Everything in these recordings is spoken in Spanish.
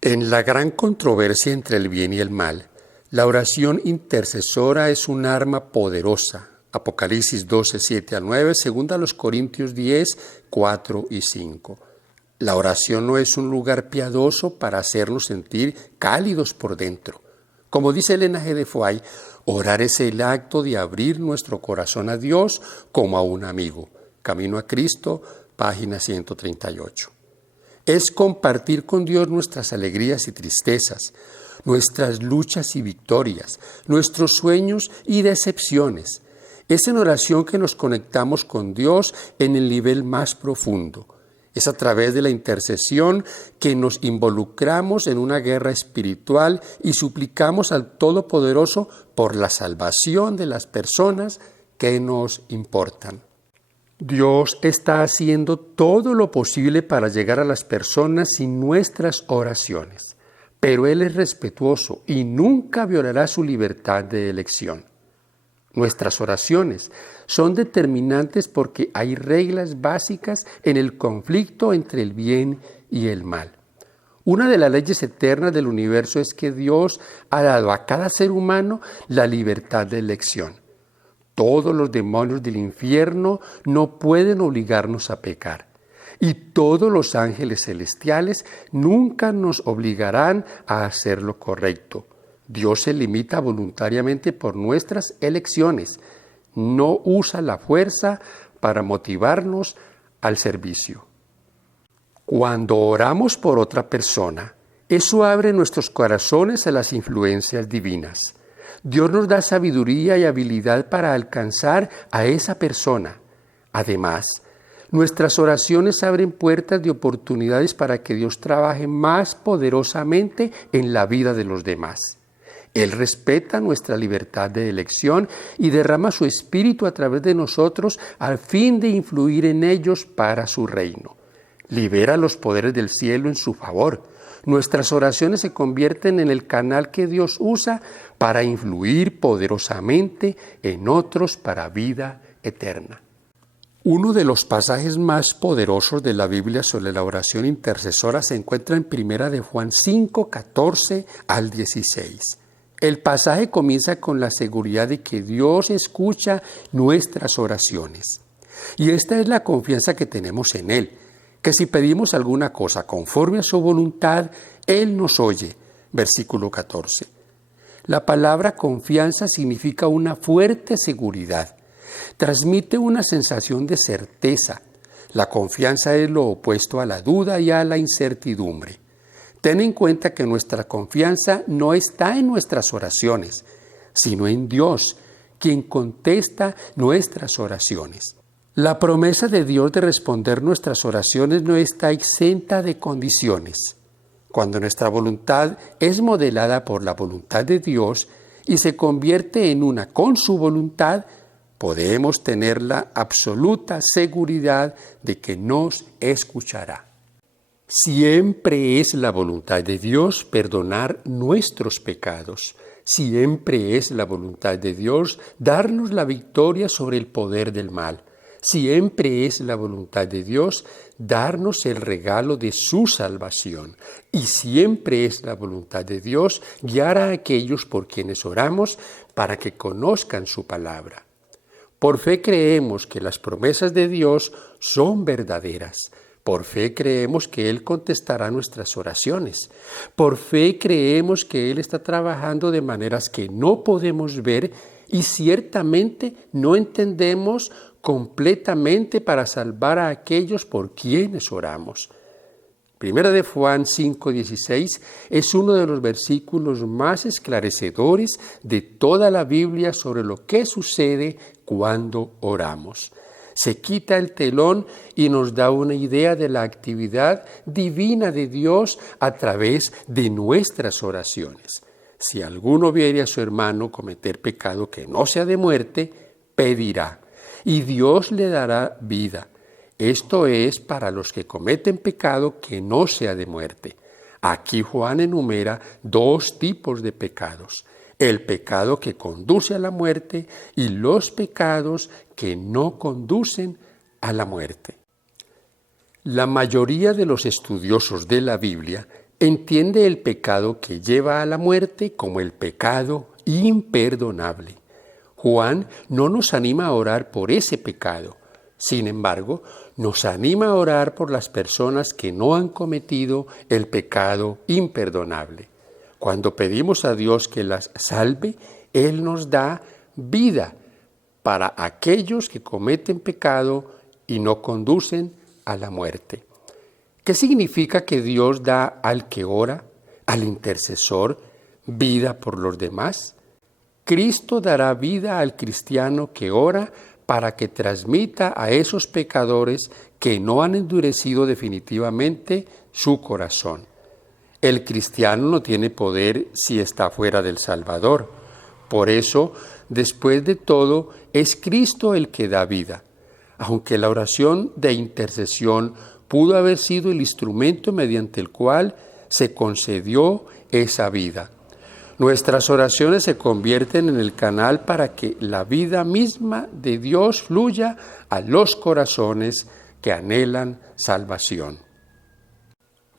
En la gran controversia entre el bien y el mal, la oración intercesora es un arma poderosa. Apocalipsis 12, 7 al 9, segunda a los Corintios 10, 4 y 5. La oración no es un lugar piadoso para hacernos sentir cálidos por dentro. Como dice Elena G. de Foix, orar es el acto de abrir nuestro corazón a Dios como a un amigo. Camino a Cristo, página 138. Es compartir con Dios nuestras alegrías y tristezas, nuestras luchas y victorias, nuestros sueños y decepciones. Es en oración que nos conectamos con Dios en el nivel más profundo. Es a través de la intercesión que nos involucramos en una guerra espiritual y suplicamos al Todopoderoso por la salvación de las personas que nos importan. Dios está haciendo todo lo posible para llegar a las personas sin nuestras oraciones, pero Él es respetuoso y nunca violará su libertad de elección. Nuestras oraciones son determinantes porque hay reglas básicas en el conflicto entre el bien y el mal. Una de las leyes eternas del universo es que Dios ha dado a cada ser humano la libertad de elección. Todos los demonios del infierno no pueden obligarnos a pecar. Y todos los ángeles celestiales nunca nos obligarán a hacer lo correcto. Dios se limita voluntariamente por nuestras elecciones. No usa la fuerza para motivarnos al servicio. Cuando oramos por otra persona, eso abre nuestros corazones a las influencias divinas. Dios nos da sabiduría y habilidad para alcanzar a esa persona. Además, nuestras oraciones abren puertas de oportunidades para que Dios trabaje más poderosamente en la vida de los demás. Él respeta nuestra libertad de elección y derrama su espíritu a través de nosotros al fin de influir en ellos para su reino. Libera los poderes del cielo en su favor. Nuestras oraciones se convierten en el canal que Dios usa para influir poderosamente en otros para vida eterna. Uno de los pasajes más poderosos de la Biblia sobre la oración intercesora se encuentra en 1 de Juan 5, 14 al 16. El pasaje comienza con la seguridad de que Dios escucha nuestras oraciones. Y esta es la confianza que tenemos en Él, que si pedimos alguna cosa conforme a su voluntad, Él nos oye. Versículo 14. La palabra confianza significa una fuerte seguridad. Transmite una sensación de certeza. La confianza es lo opuesto a la duda y a la incertidumbre. Ten en cuenta que nuestra confianza no está en nuestras oraciones, sino en Dios, quien contesta nuestras oraciones. La promesa de Dios de responder nuestras oraciones no está exenta de condiciones. Cuando nuestra voluntad es modelada por la voluntad de Dios y se convierte en una con su voluntad, podemos tener la absoluta seguridad de que nos escuchará. Siempre es la voluntad de Dios perdonar nuestros pecados. Siempre es la voluntad de Dios darnos la victoria sobre el poder del mal. Siempre es la voluntad de Dios darnos el regalo de su salvación. Y siempre es la voluntad de Dios guiar a aquellos por quienes oramos para que conozcan su palabra. Por fe creemos que las promesas de Dios son verdaderas. Por fe creemos que Él contestará nuestras oraciones. Por fe creemos que Él está trabajando de maneras que no podemos ver y ciertamente no entendemos completamente para salvar a aquellos por quienes oramos. 1 de Juan 5:16 es uno de los versículos más esclarecedores de toda la Biblia sobre lo que sucede cuando oramos. Se quita el telón y nos da una idea de la actividad divina de Dios a través de nuestras oraciones. Si alguno viere a su hermano cometer pecado que no sea de muerte, pedirá, y Dios le dará vida. Esto es para los que cometen pecado que no sea de muerte. Aquí Juan enumera dos tipos de pecados: el pecado que conduce a la muerte y los pecados que no conducen a la muerte. La mayoría de los estudiosos de la Biblia Entiende el pecado que lleva a la muerte como el pecado imperdonable. Juan no nos anima a orar por ese pecado. Sin embargo, nos anima a orar por las personas que no han cometido el pecado imperdonable. Cuando pedimos a Dios que las salve, Él nos da vida para aquellos que cometen pecado y no conducen a la muerte. ¿Qué significa que Dios da al que ora, al intercesor, vida por los demás? Cristo dará vida al cristiano que ora para que transmita a esos pecadores que no han endurecido definitivamente su corazón. El cristiano no tiene poder si está fuera del Salvador. Por eso, después de todo, es Cristo el que da vida. Aunque la oración de intercesión pudo haber sido el instrumento mediante el cual se concedió esa vida. Nuestras oraciones se convierten en el canal para que la vida misma de Dios fluya a los corazones que anhelan salvación.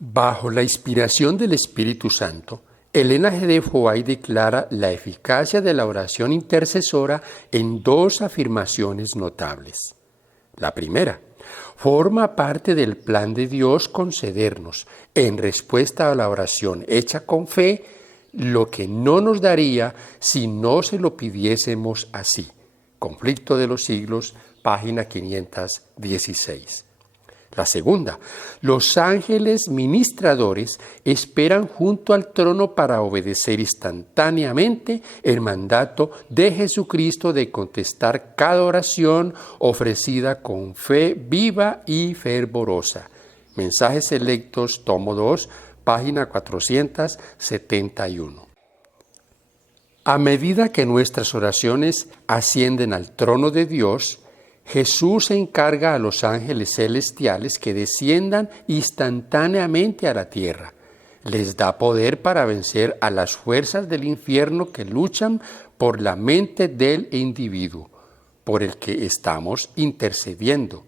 Bajo la inspiración del Espíritu Santo, Elena G. de White declara la eficacia de la oración intercesora en dos afirmaciones notables. La primera, forma parte del plan de Dios concedernos, en respuesta a la oración hecha con fe, lo que no nos daría si no se lo pidiésemos así. Conflicto de los Siglos, página 516. La segunda, los ángeles ministradores esperan junto al trono para obedecer instantáneamente el mandato de Jesucristo de contestar cada oración ofrecida con fe viva y fervorosa. Mensajes Selectos, tomo 2, página 471. A medida que nuestras oraciones ascienden al trono de Dios, Jesús encarga a los ángeles celestiales que desciendan instantáneamente a la tierra. Les da poder para vencer a las fuerzas del infierno que luchan por la mente del individuo, por el que estamos intercediendo.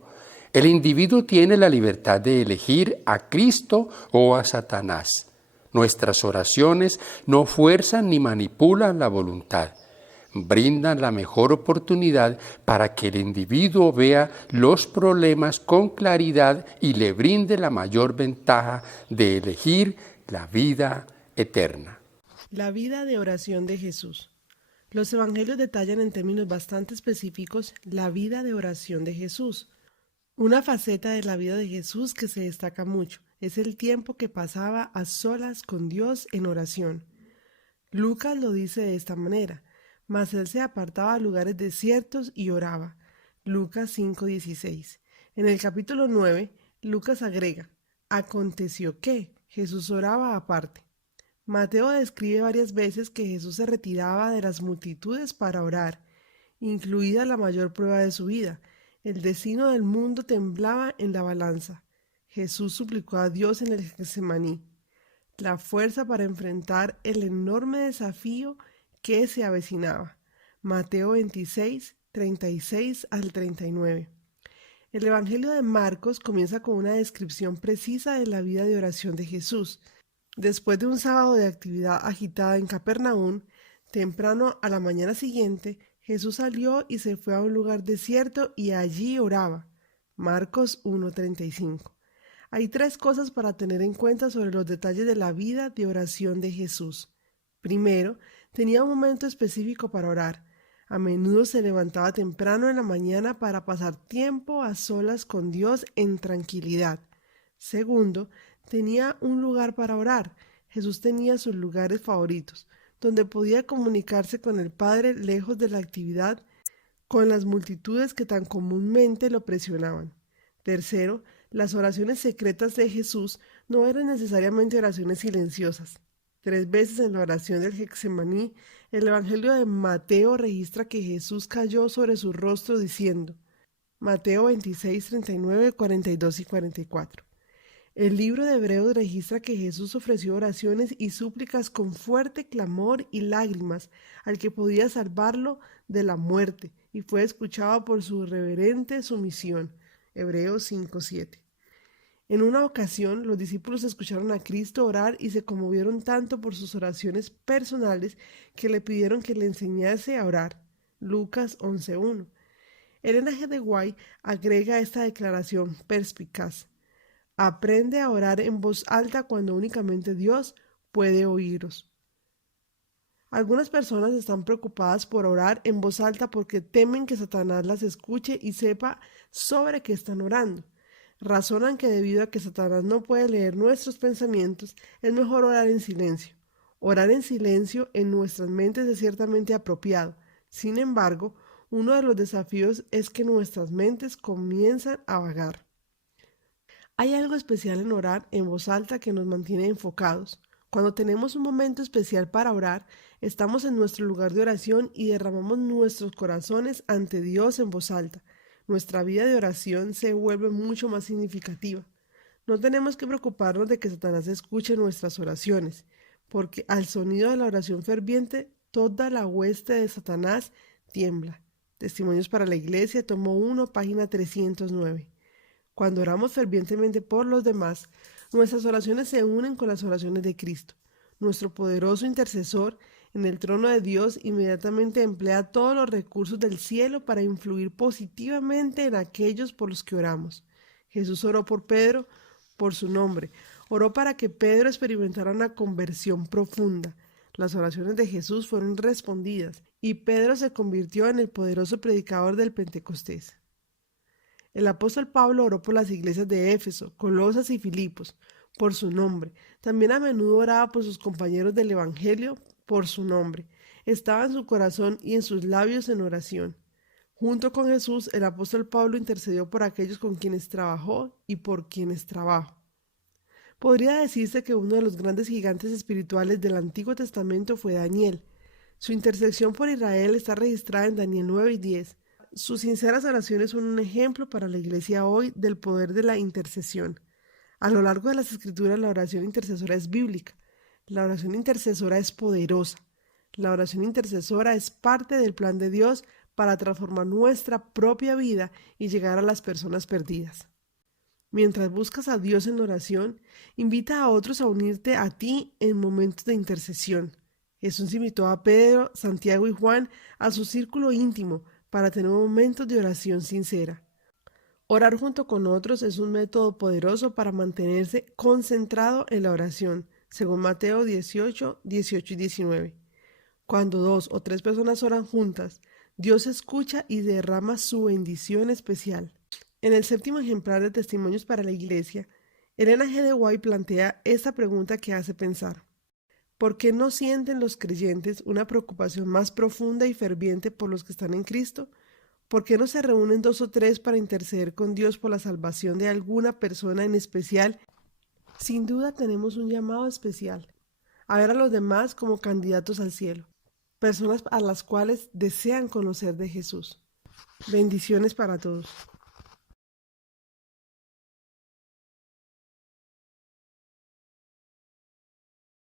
El individuo tiene la libertad de elegir a Cristo o a Satanás. Nuestras oraciones no fuerzan ni manipulan la voluntad. Brindan la mejor oportunidad para que el individuo vea los problemas con claridad y le brinde la mayor ventaja de elegir la vida eterna. La vida de oración de Jesús. Los evangelios detallan en términos bastante específicos la vida de oración de Jesús. Una faceta de la vida de Jesús que se destaca mucho es el tiempo que pasaba a solas con Dios en oración. Lucas lo dice de esta manera: mas él se apartaba a lugares desiertos y oraba. Lucas 5:16. En el capítulo 9, Lucas agrega: aconteció que Jesús oraba aparte. Mateo describe varias veces que Jesús se retiraba de las multitudes para orar, incluida la mayor prueba de su vida. El destino del mundo temblaba en la balanza. Jesús suplicó a Dios en el Getsemaní la fuerza para enfrentar el enorme desafío que se avecinaba. Mateo 26, 36 al 39. El Evangelio de Marcos comienza con una descripción precisa de la vida de oración de Jesús. Después de un sábado de actividad agitada en Capernaum, temprano a la mañana siguiente, Jesús salió y se fue a un lugar desierto y allí oraba. Marcos 1:35. Hay tres cosas para tener en cuenta sobre los detalles de la vida de oración de Jesús. Primero, tenía un momento específico para orar. A menudo se levantaba temprano en la mañana para pasar tiempo a solas con Dios en tranquilidad. Segundo, tenía un lugar para orar. Jesús tenía sus lugares favoritos, donde podía comunicarse con el Padre lejos de la actividad con las multitudes que tan comúnmente lo presionaban. Tercero, las oraciones secretas de Jesús no eran necesariamente oraciones silenciosas. 3 veces en la oración del Getsemaní, el Evangelio de Mateo registra que Jesús cayó sobre su rostro diciendo, Mateo 26, 39, 42 y 44. El libro de Hebreos registra que Jesús ofreció oraciones y súplicas con fuerte clamor y lágrimas al que podía salvarlo de la muerte y fue escuchado por su reverente sumisión. Hebreos 5:7. En una ocasión, los discípulos escucharon a Cristo orar y se conmovieron tanto por sus oraciones personales que le pidieron que le enseñase a orar. Lucas 11:1. Elena G. de White agrega esta declaración perspicaz: aprende a orar en voz alta cuando únicamente Dios puede oíros. Algunas personas están preocupadas por orar en voz alta porque temen que Satanás las escuche y sepa sobre qué están orando. Razonan que debido a que Satanás no puede leer nuestros pensamientos, es mejor orar en silencio. Orar en silencio en nuestras mentes es ciertamente apropiado. Sin embargo, uno de los desafíos es que nuestras mentes comienzan a vagar. Hay algo especial en orar en voz alta que nos mantiene enfocados. Cuando tenemos un momento especial para orar, estamos en nuestro lugar de oración y derramamos nuestros corazones ante Dios en voz alta. Nuestra vida de oración se vuelve mucho más significativa. No tenemos que preocuparnos de que Satanás escuche nuestras oraciones, porque al sonido de la oración ferviente, toda la hueste de Satanás tiembla. Testimonios para la Iglesia, tomo 1, página 309. Cuando oramos fervientemente por los demás, nuestras oraciones se unen con las oraciones de Cristo. Nuestro poderoso intercesor en el trono de Dios inmediatamente emplea todos los recursos del cielo para influir positivamente en aquellos por los que oramos. Jesús oró por Pedro, por su nombre. Oró para que Pedro experimentara una conversión profunda. Las oraciones de Jesús fueron respondidas y Pedro se convirtió en el poderoso predicador del Pentecostés. El apóstol Pablo oró por las iglesias de Éfeso, Colosas y Filipos, por su nombre. También a menudo oraba por sus compañeros del Evangelio, por su nombre. Estaba en su corazón y en sus labios en oración. Junto con Jesús, el apóstol Pablo intercedió por aquellos con quienes trabajó y por quienes trabajo. Podría decirse que uno de los grandes gigantes espirituales del Antiguo Testamento fue Daniel. Su intercesión por Israel está registrada en Daniel 9 y 10. Sus sinceras oraciones son un ejemplo para la Iglesia hoy del poder de la intercesión. A lo largo de las Escrituras, la oración intercesora es bíblica. La oración intercesora es poderosa. La oración intercesora es parte del plan de Dios para transformar nuestra propia vida y llegar a las personas perdidas. Mientras buscas a Dios en oración, invita a otros a unirte a ti en momentos de intercesión. Jesús invitó a Pedro, Santiago y Juan a su círculo íntimo para tener momentos de oración sincera. Orar junto con otros es un método poderoso para mantenerse concentrado en la oración, según Mateo 18, 18 y 19. Cuando 2 o 3 personas oran juntas, Dios escucha y derrama su bendición especial. En el séptimo ejemplar de Testimonios para la Iglesia, Elena G. de White plantea esta pregunta que hace pensar: ¿por qué no sienten los creyentes una preocupación más profunda y ferviente por los que están en Cristo? ¿Por qué no se reúnen 2 o 3 para interceder con Dios por la salvación de alguna persona en especial? Sin duda tenemos un llamado especial, a ver a los demás como candidatos al cielo, personas a las cuales desean conocer de Jesús. Bendiciones para todos.